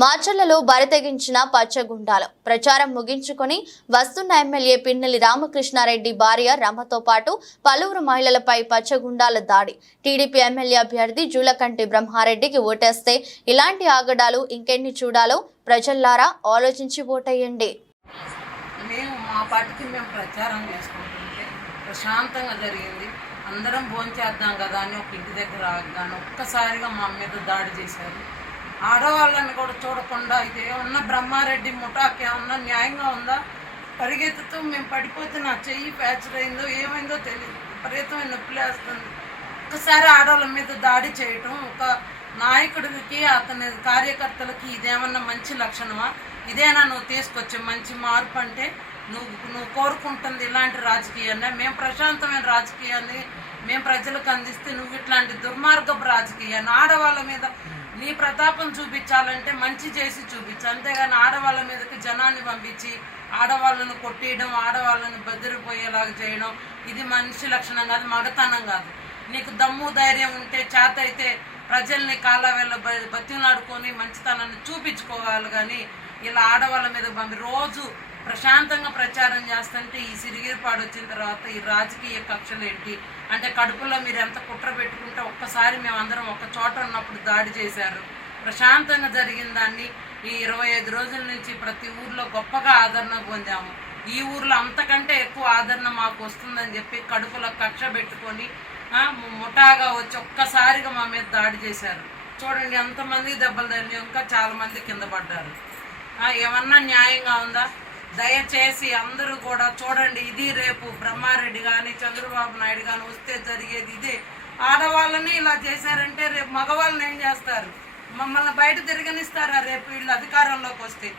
మాచర్లలో బరితెగించిన పచ్చగుండాలు ప్రచారం ముగించుకొని వస్తున్న ఎమ్మెల్యే పిన్నెల్లి రామకృష్ణారెడ్డి భార్య రమతో పాటు పలువురు మహిళలపై పచ్చగుండాల దాడి. టీడీపీ ఎమ్మెల్యే అభ్యర్థి జూలకంటి బ్రహ్మారెడ్డికి ఓటేస్తే ఇలాంటి ఆగడాలు ఇంకెన్ని చూడాలో ప్రజల్లారా ఆలోచించి ఓటేయండి. మేము మా పార్టీకి మేము ప్రచారం చేసుకుంటుంటే ప్రశాంతంగా జరిగింది. అందరం భోంచేద్దాం కదా అని ఒక ఇంటి దగ్గర ఆగాను. ఒక్కసారిగా మా మీద దాడి చేశారు. ఆడవాళ్ళని కూడా చూడకుండా ఇది ఏమన్నా బ్రహ్మారెడ్డి ముఠాకి ఏమన్నా న్యాయంగా ఉందా? పరిగెత్తుతూ మేము పడిపోతే నా చెయ్యి ఫ్రాక్చర్ అయిందో ఏమైందో తెలియదు, విపరీతమైన నొప్పి వేస్తుంది. ఒక్కసారి ఆడవాళ్ళ మీద దాడి చేయటం ఒక నాయకుడికి అతని కార్యకర్తలకి ఇదేమన్నా మంచి లక్షణమా? ఇదేనా నువ్వు తీసుకొచ్చే మంచి మార్పు అంటే? నువ్వు కోరుకుంటుంది ఇలాంటి రాజకీయాన్ని? మేము ప్రశాంతమైన రాజకీయాన్ని మేము ప్రజలకు అందిస్తే నువ్వు ఇట్లాంటి దుర్మార్గపు రాజకీయాన్ని ఆడవాళ్ళ మీద నీ ప్రతాపం చూపించాలంటే మంచి చేసి చూపించు, అంతేగాని ఆడవాళ్ళ మీదకి జనాన్ని పంపించి ఆడవాళ్ళను కొట్టేయడం, ఆడవాళ్ళని బెదిరిపోయేలాగా చేయడం ఇది మనిషి లక్షణం కాదు, మగతనం కాదు. నీకు దమ్ము ధైర్యం ఉంటే చేత అయితే ప్రజల్ని కాళ్ళవేళ్ళ బతిలాడుకొని మంచితనాన్ని చూపించుకోవాలి. కానీ ఇలా ఆడవాళ్ళ మీద పంపి రోజు ప్రశాంతంగా ప్రచారం చేస్తుంటే ఈ సిరిగిరిపాడు వచ్చిన తర్వాత ఈ రాజకీయ కక్షలు ఏంటి అంటే కడుపులో మీరు ఎంత కుట్ర పెట్టుకుంటే ఒక్కసారి మేమందరం ఒక చోట ఉన్నప్పుడు దాడి చేశారు. ప్రశాంతంగా జరిగిన దాన్ని ఈ 25 రోజుల నుంచి ప్రతి ఊర్లో గొప్పగా ఆదరణ పొందాము. ఈ ఊర్లో అంతకంటే ఎక్కువ ఆదరణ మాకు వస్తుందని చెప్పి కడుపులో కక్ష పెట్టుకొని ముఠాగా వచ్చి ఒక్కసారిగా మా మీద దాడి చేశారు. చూడండి ఎంతమంది దెబ్బలు తగిలి ఇంకా చాలా మంది కింద పడ్డారు. ఏమన్నా న్యాయంగా ఉందా? దయచేసి అందరూ కూడా చూడండి, ఇది రేపు బ్రహ్మారెడ్డి కానీ చంద్రబాబు నాయుడు కానీ వస్తే జరిగేది ఇదే. ఆడవాళ్ళని ఇలా చేశారంటే రేపు మగవాళ్ళని ఏం చేస్తారు? మమ్మల్ని బయట తిరగనిస్తారా రేపు వీళ్ళు అధికారంలోకి వస్తే?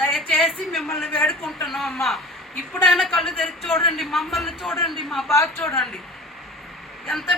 దయచేసి మిమ్మల్ని వేడుకుంటున్నాం అమ్మా, ఇప్పుడైనా కళ్ళు తెరిచి చూడండి, మమ్మల్ని చూడండి, మా బాధ చూడండి. ఎంత